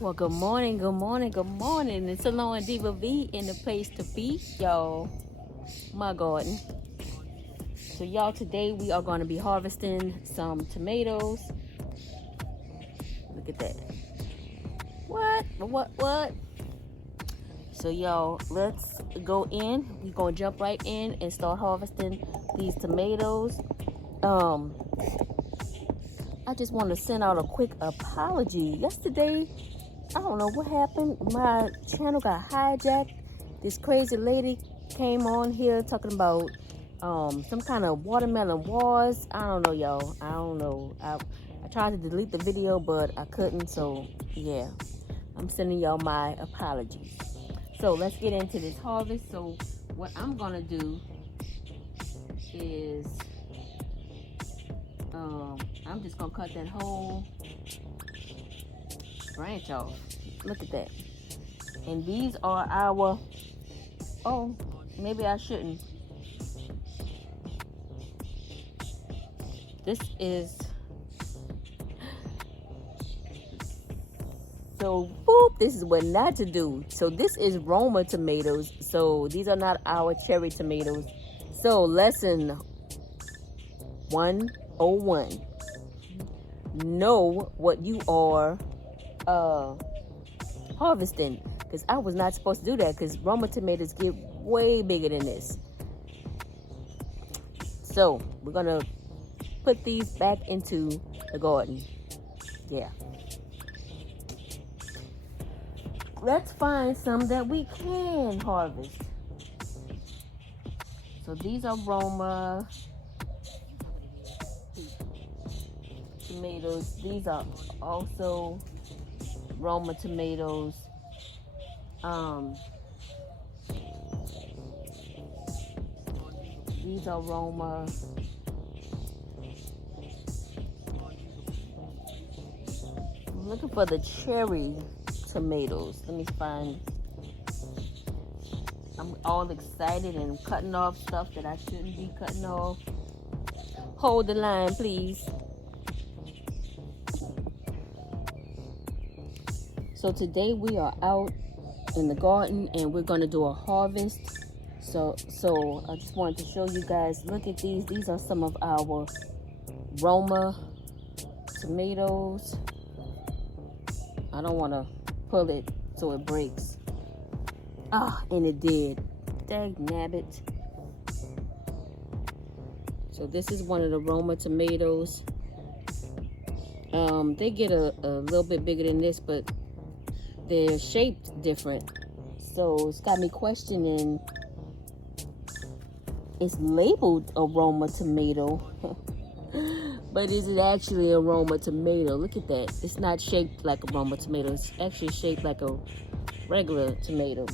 Well, good morning, good morning, good morning. It's SalonDivaV in the place to be, y'all. My garden. So, y'all, today we are going to be harvesting some tomatoes. Look at that. What? So, y'all, let's go in. We're going to jump right in and start harvesting these tomatoes. I just want to send out a quick apology. Yesterday, I don't know what happened. My channel got hijacked. This crazy lady came on here talking about some kind of watermelon wars. I don't know, y'all. I don't know. I tried to delete the video, but I couldn't. So, yeah. I'm sending y'all my apologies. So, let's get into this harvest. So, what I'm going to do is I'm just going to cut that whole branch off. Look at that. And these are our, oh, maybe I shouldn't. This is, so boop, this is what not to do. So this is Roma tomatoes. So these are not our cherry tomatoes. So lesson 101. Know what you are harvesting, because I was not supposed to do that, because Roma tomatoes get way bigger than this. So we're gonna put these back into the garden. Yeah, let's find some that we can harvest. So these are Roma tomatoes. These are also Roma tomatoes. These are Roma. I'm looking for the cherry tomatoes. Let me find. I'm all excited and cutting off stuff that I shouldn't be cutting off. Hold the line, please. So today we are out in the garden and we're going to do a harvest. So I just wanted to show you guys, look at these. These are some of our Roma tomatoes. I don't want to pull it so it breaks. And it did. Dang nabbit. So this is one of the Roma tomatoes. They get a little bit bigger than this, but they're shaped different. So it's got me questioning, it's labeled a Roma tomato, but is it actually a Roma tomato? Look at that. It's not shaped like a Roma tomato. It's actually shaped like a regular tomato.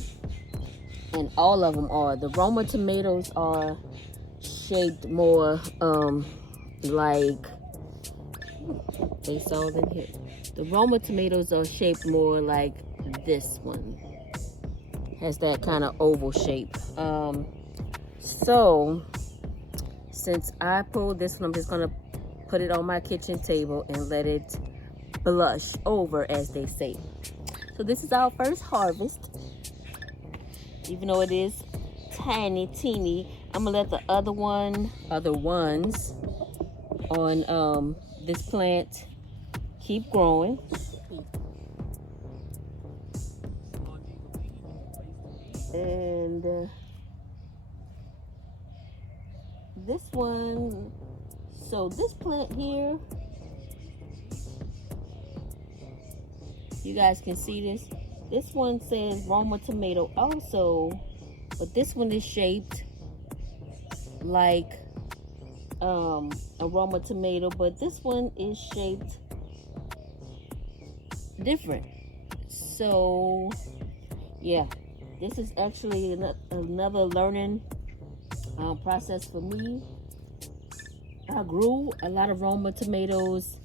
And all of them are. The Roma tomatoes are shaped more like, they saw them here. The Roma tomatoes are shaped more like this one. Has that kind of oval shape. So since I pulled this one, I'm just gonna put it on my kitchen table and let it blush over, as they say. So this is our first harvest. Even though it is tiny, teeny, I'm gonna let the other ones on this plant keep growing. And this one, so this plant here, you guys can see this. This one says Roma tomato also, but this one is shaped like a Roma tomato, but this one is shaped different. So yeah, this is actually another learning process for me. I grew a lot of Roma tomatoes,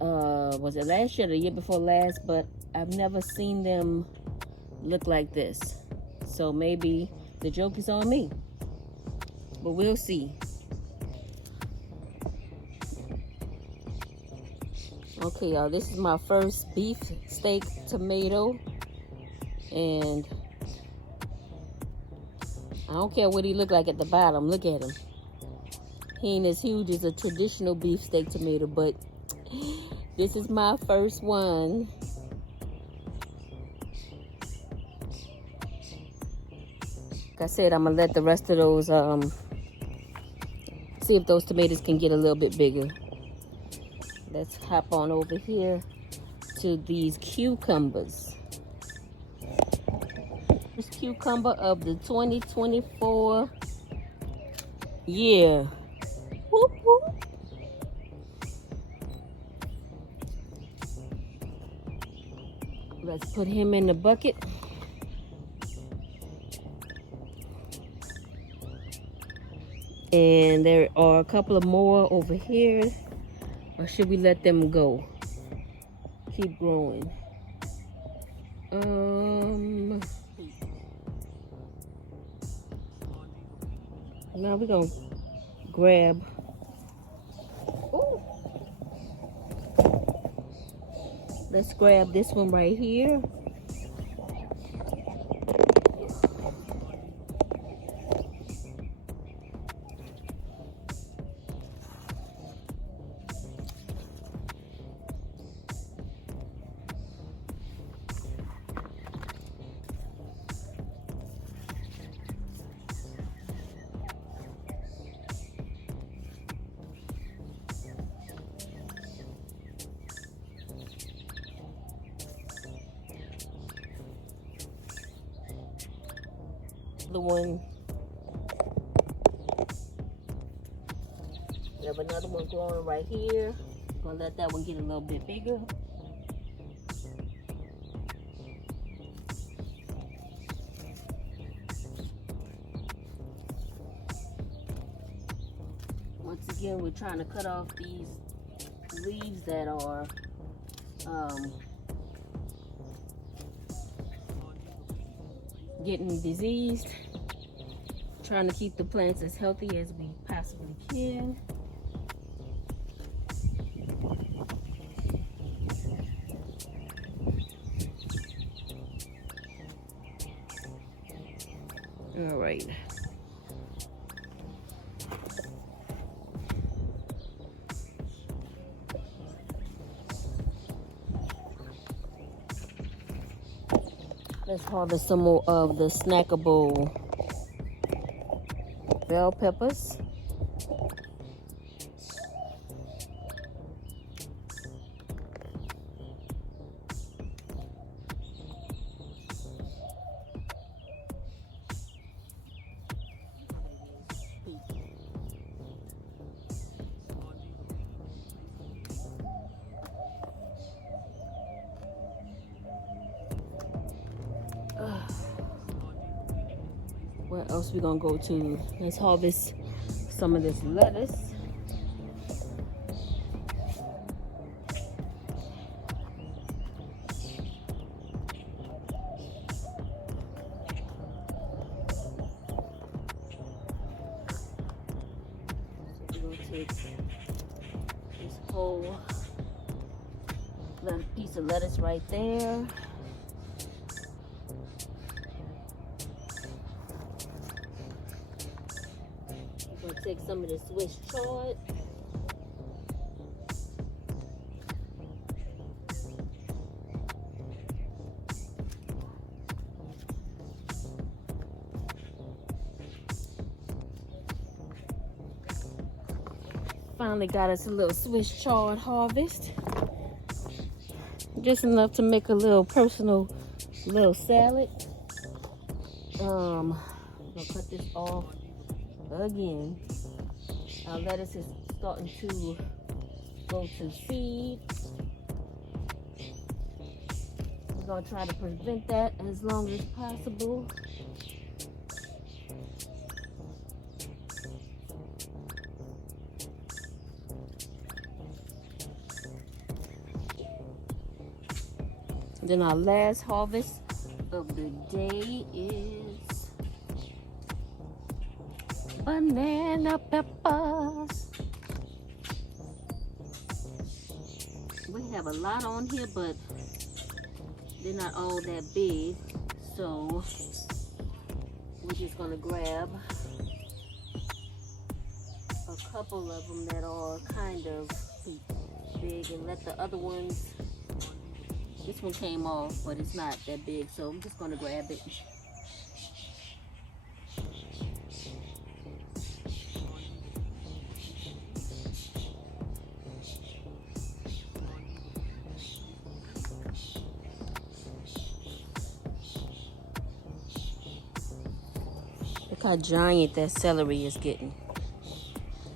was it last year or the year before last, but I've never seen them look like this. So maybe the joke is on me, but we'll see. Okay, y'all, this is my first beef steak tomato, and I don't care what he look like at the bottom. Look at him. He ain't as huge as a traditional beef steak tomato, but this is my first one. Like I said, I'm gonna let the rest of those see if those tomatoes can get a little bit bigger. Let's hop on over here to these cucumbers. This cucumber of the 2024 year. Whoop, whoop. Let's put him in the bucket. And there are a couple of more over here. Or should we let them go? Keep growing. Now we're gonna grab. Ooh. Let's grab this one right here. The one. We have another one growing right here. Gonna let that one get a little bit bigger. Once again, we're trying to cut off these leaves that are getting diseased. Trying to keep the plants as healthy as we possibly can. All right. Let's harvest some more of the snackable bell peppers. What else we gonna go to? Let's harvest some of this lettuce. So we're gonna take this whole piece of lettuce right there. Take some of the Swiss chard. Finally got us a little Swiss chard harvest. Just enough to make a little personal little salad. I'm gonna cut this off again. Our lettuce is starting to go to seed. We're gonna try to prevent that as long as possible. Then our last harvest of the day is banana peppers. We have a lot on here, but they're not all that big. So we're just gonna grab a couple of them that are kind of big and let the other ones, this one came off, but it's not that big, so I'm just gonna grab it. Look how giant that celery is getting.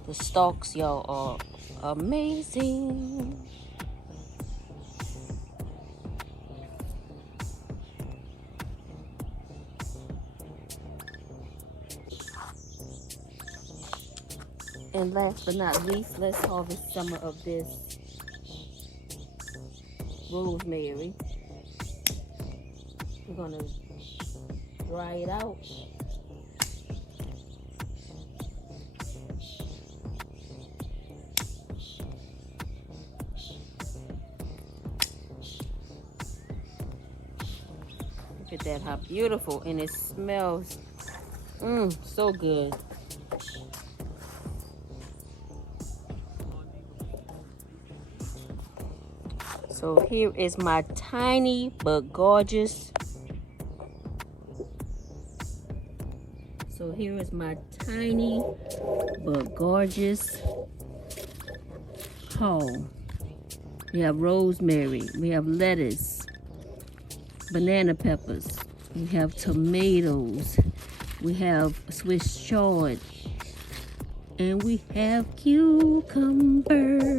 The stalks, y'all, are amazing. And last but not least, let's harvest some of this rosemary. We're gonna dry it out. Look at that, how beautiful, and it smells so good. So here is my tiny but gorgeous. So here is my tiny but gorgeous haul. We have rosemary, we have lettuce, banana peppers, we have tomatoes, we have Swiss chard, and we have cucumbers.